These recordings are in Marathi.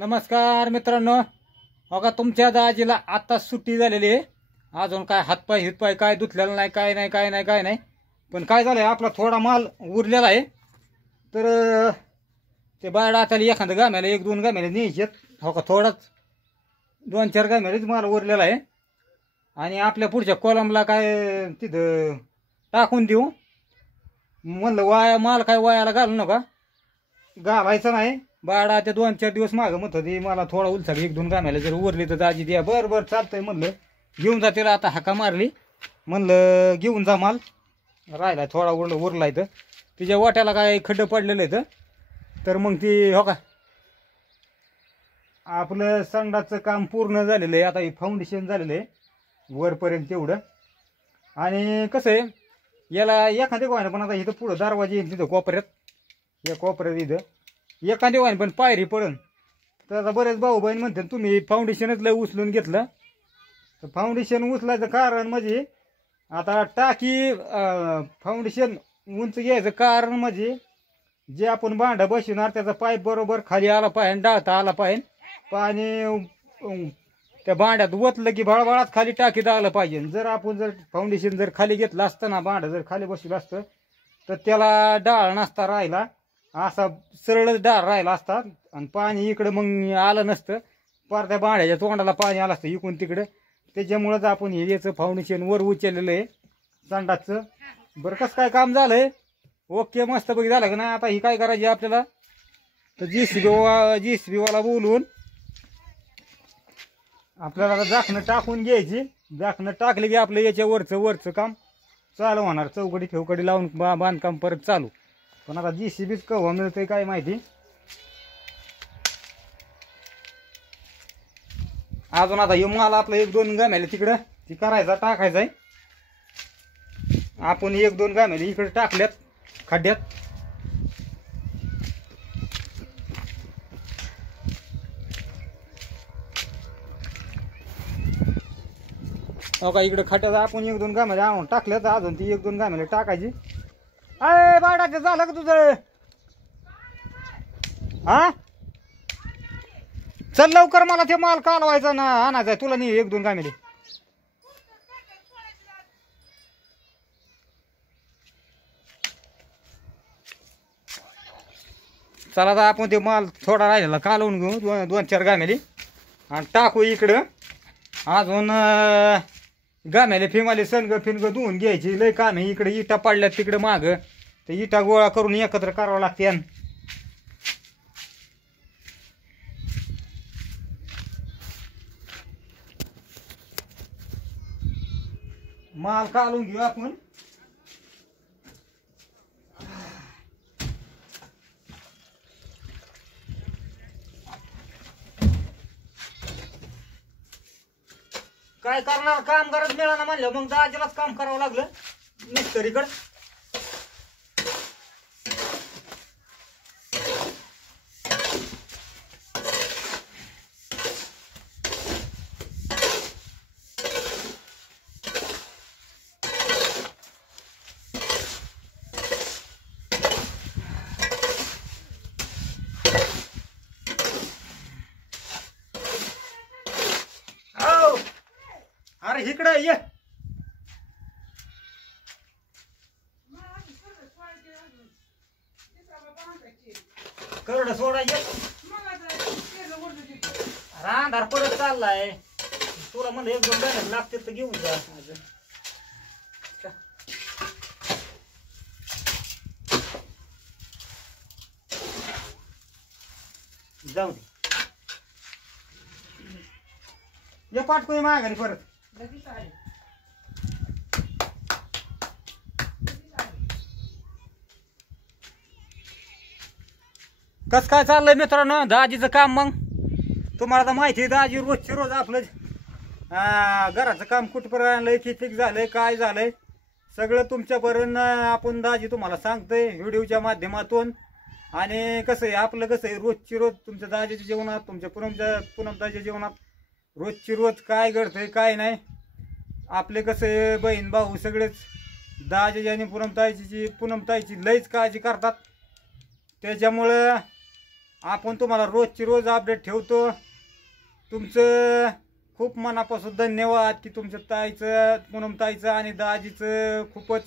नमस्कार मित्रांनो, बघा तुमच्या दाजीला आता सुट्टी झालेली आहे. अजून काय हातपाय हितपाय काय धुतलेला नाही, काय नाही. पण काय झालंय, आपला थोडा माल उरलेला आहे. तर ते बाहेर आता एखादं गाम्याला एक दोन गाम्याला न्यायचेत. हो का, थोडाच 2-4 गाम्यालाच माल उरलेला आहे. आणि आपल्या पुढच्या कॉलमला काय तिथं टाकून देऊ म्हणलं. माल काय वायाला घालू नका, घालायचं नाही. बाळा ते 2-4 दिवस मागं म्हणत होती मला थोडा उलसा 1-2 गाम्याला जर उरली तर दाजी द्या. बरं चालतंय म्हणलं, घेऊन जा. तिला आता हाका मारली, म्हणलं घेऊन जा माल. राहिला थोडा उरलाय तर तिच्या वाट्याला काय खड्डं पडलेलं आहे. तर मग ती हो का, आपलं संडाचं काम पूर्ण झालेलं आहे. आता हे फाउंडेशन झालेलं आहे वरपर्यंत तेवढं. आणि कसं आहे, याला एखाद्या वाहन पण आता इथं पुढं दरवाजे येईल तिथं कोपऱ्यात, या कोपऱ्यात इथं एखाद्या वाहन पण पायरी पडन. तर आता बरेच भाऊ बहीण म्हणते तुम्ही फाउंडेशनच लय उचलून घेतलं. तर फाउंडेशन उचलायचं कारण म्हणजे आता टाकी फाउंडेशन उंच घ्यायचं कारण म्हणजे जे आपण भांडं बसवणार त्याचा पाईप बरोबर खाली आला पाहिजे, डाळता आला पाहिजे. पाणी त्या भांड्यात ओतलं की भळभळात खाली टाकीत आलं पाहिजे. जर आपण फाउंडेशन जर खाली घेतलं असतं ना, भांडं जर खाली बसवलं असतं तर त्याला डाळ नसता राहिला, असा सरळच डाळ राहिला असता आणि पाणी इकडं मग आलं नसतं. पार त्या भांड्याच्या तोंडाला पाणी आलं असतं इकडून तिकडं. त्याच्यामुळंच आपण हे याचं फाउंडेशन वर उचललेलं आहे संडासचं. बरं कसं काय काम झालंय, ओके मस्त बघी झालं का नाही. आता ही काय करायची आपल्याला, तर JCB वाला बोलून आपल्याला आता झाकणं टाकून घ्यायची. झाकणं टाकले की आपलं याच्या वरचं काम चालू होणार. चौकडी फेवकडी लावून बांधकाम परत चालू. पण आता JCBच केव्हा मिळतंय काय माहिती. अजून आता हे माल आपलं 1-2 गाम्याला तिकडं ती करायचा टाकायचा आहे. आपण 1-2 गाम्याला इकडे टाकल्यात खड्ड्यात. हो का, इकडे खड्ड्यात आपण 1-2 गाम्याला आणून टाकल्यात. अजून ती 1-2 गाम्याला टाकायची. अरे बाडाचं झालं का तुझं? हा, चल लवकर, मला ते माल कालवायचा ना, आणायचा तुला नाही 1-2 गाम्याला. चला आता आपण ते माल थोडा राहिलेला कालवून घेऊ 2-4 गाम्याली आणि टाकू इकडं. अजून गाम्याले फिमाले सनग फिनग धुवून घ्यायची. लय काम आहे इकडे. इटा पडल्यात तिकडे माग, ते इटा गोळा करून एकत्र करावं लागते. माल कालून घेऊ आपण. काय करणार, काम गरज मिळालं म्हणलं मग दाजीलाच काम करावं लागलं मिस्त्रीकडं. अरे इकडे ये, करड सोडायचे. रांधार पडत चाललाय. तुला म्हणलं 1-2 गाड्या लागते तर घेऊन जा. जाऊ दे, ये पाठकुई माघारी परत. कस काय चाललंय मित्रांनो दाजीचं काम? मग तुम्हाला तर माहिती आहे, दाजी रोजची रोज आपलं घराचं काम कुठपर्यंत आणलंय, किती झालंय, काय झालंय सगळं तुमच्यापर्यंत आपण दाजी तुम्हाला सांगतोय व्हिडिओच्या माध्यमातून. आणि कसं आहे आपलं, कसं आहे रोजची रोज तुमच्या दाजीच्या जीवनात, तुमच्या पूनम दाजीच्या जीवनात रोजची रोज काय घडतंय काय नाही. आपले कसं बहीण भाऊ सगळेच दाजी आणि पूनमताईची लईच काळजी करतात. त्याच्यामुळं आपण तुम्हाला रोजची रोज अपडेट ठेवतो. तुमचं खूप मनापासून धन्यवाद की तुमचं ताईचं, पूनम ताईचं आणि दाजीचं खूपच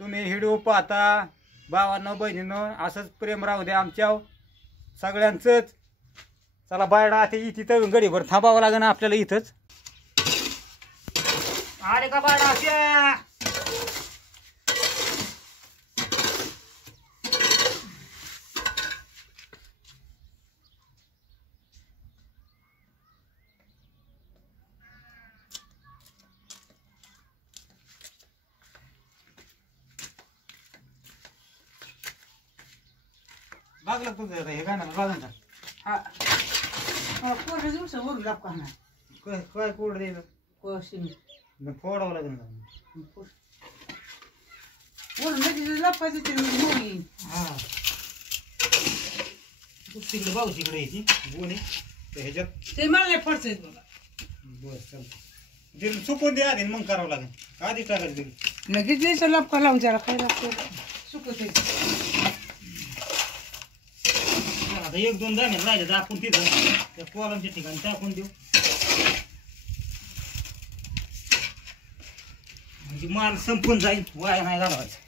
तुम्ही व्हिडिओ पाहता. भावांनो बहिणींनो, असंच प्रेम राहू द्या आमच्या सगळ्यांचंच. चला बायडा आता इथे तळून गडीभर थांबावं लागेल आपल्याला इथंच. अरे का बायडा त्या लागलं तुझं हे गाणं लागलं का? हा कोरडे दिवस वरून लाभ करणार काय कोड द्यायचं फोडावं लागेल ना. वरून लगेच लपायचं ते मग येईन. हा तिकडे बाऊशीकडे यायची गोणी ह्याच्यात ते मला नाही पडतंय बघा. बस चालतं दिल सुकून द्या आधी मग करावं लागेल. आधी टाकायचं दिली लगेच द्यायचं लपका लावून त्याला काय लागतं सुकत आता 1-2 दाणे राहिले तर आपण तिथं त्या कॉलमच्या ठिकाणी टाकून देऊ. म्हणजे माल संपून जाईल, वाया नाही घालवायचं.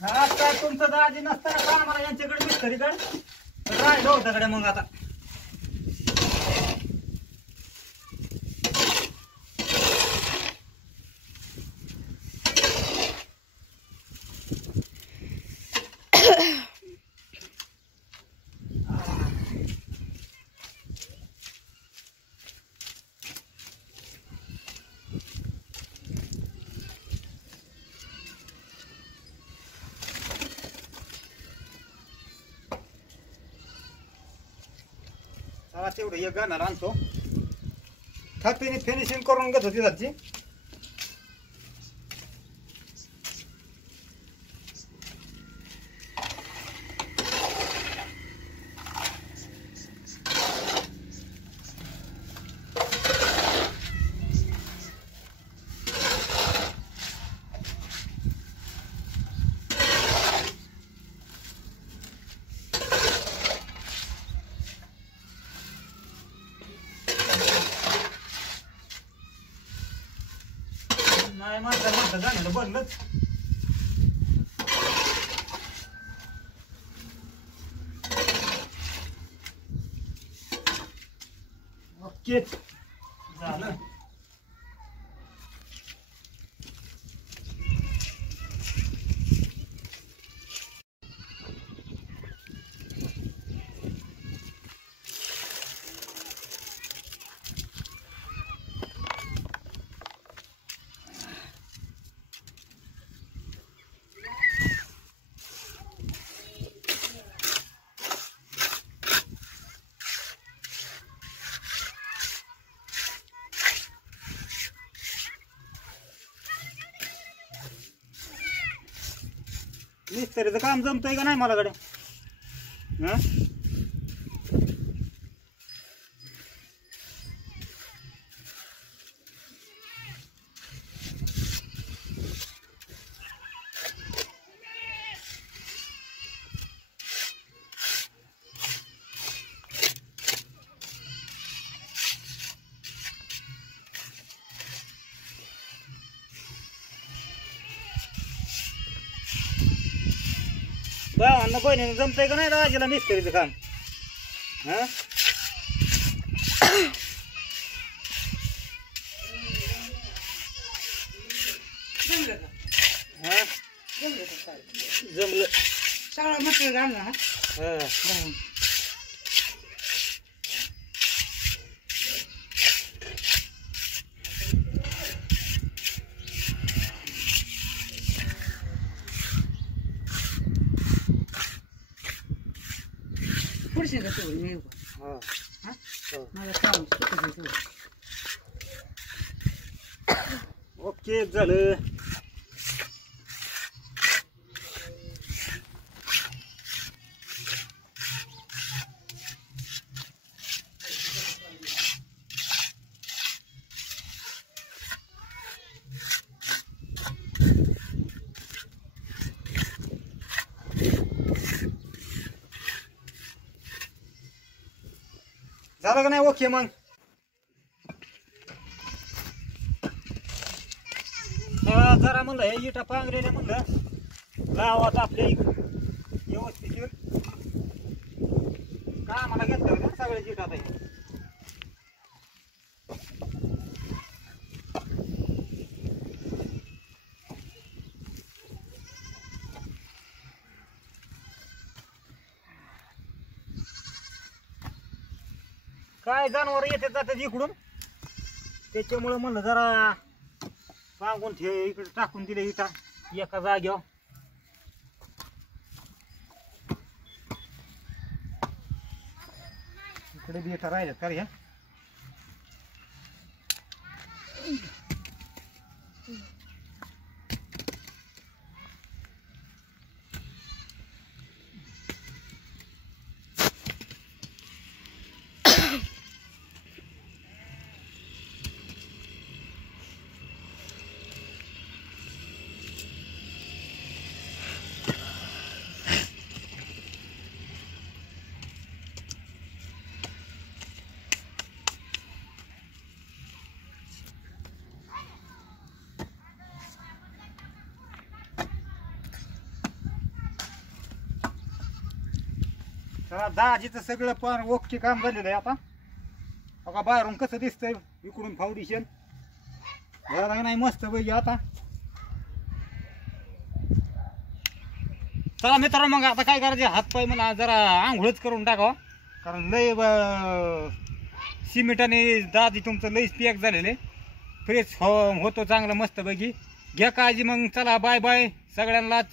आज काय तुमचं दाजी नसताना का आम्हाला यांच्याकडे मिस्त्रीकडे राहिलं होतं कडे. मग आता चला तेवढं एक गाणं आणतो. थापीने फिनिशिंग करून घेतो तिथाची. नाही म्हणता गाण्याला बनलंच. ओके झालं. मिस्त्रीचं काम जमतंय का नाही मला कडे? हा भावांना बहिणीने जमतंय का नाही राजीला मिस्त्रीचं काम? हा जमलं का? हा जमलं का काय? जमलं. सगळं मटेरियल आणलं हा हा बरं. पुढचे का तेवढी हा? माझ्या काम सुटत आहे सगळं. ओके झालं. झालं का नाही ओके मग जरा म्हणलं हे इटा पांगरेल्या म्हणलं गावात आपल्या व्यवस्थित कामाला घेतलं होतं सगळे इटा आता हे. काय जनावर येते जातात इकडून त्याच्यामुळं म्हणलं जरा पांगून ठेव इकडे टाकून दिले इटा एका जाग्यावर. इकडे बी इटा राहिल्यात का रे ह्या? चला दाजीचं सगळं पण ओके काम झालेलं आहे आता. बघा बाहेरून कसं दिसतंय इकडून फाउंडेशन झालं नाही मस्त पाहिजे आता. चला मित्रांनो मग आता काय करायचे हातपाय मला जरा आंघोळच करून टाकावं कारण लय सिमेंटाने दादी तुमचं लईच पॅक झालेलं आहे. फ्रेश होतो चांगलं मस्त पैकी. घ्या काळजी मग. चला बाय बाय सगळ्यांनाच.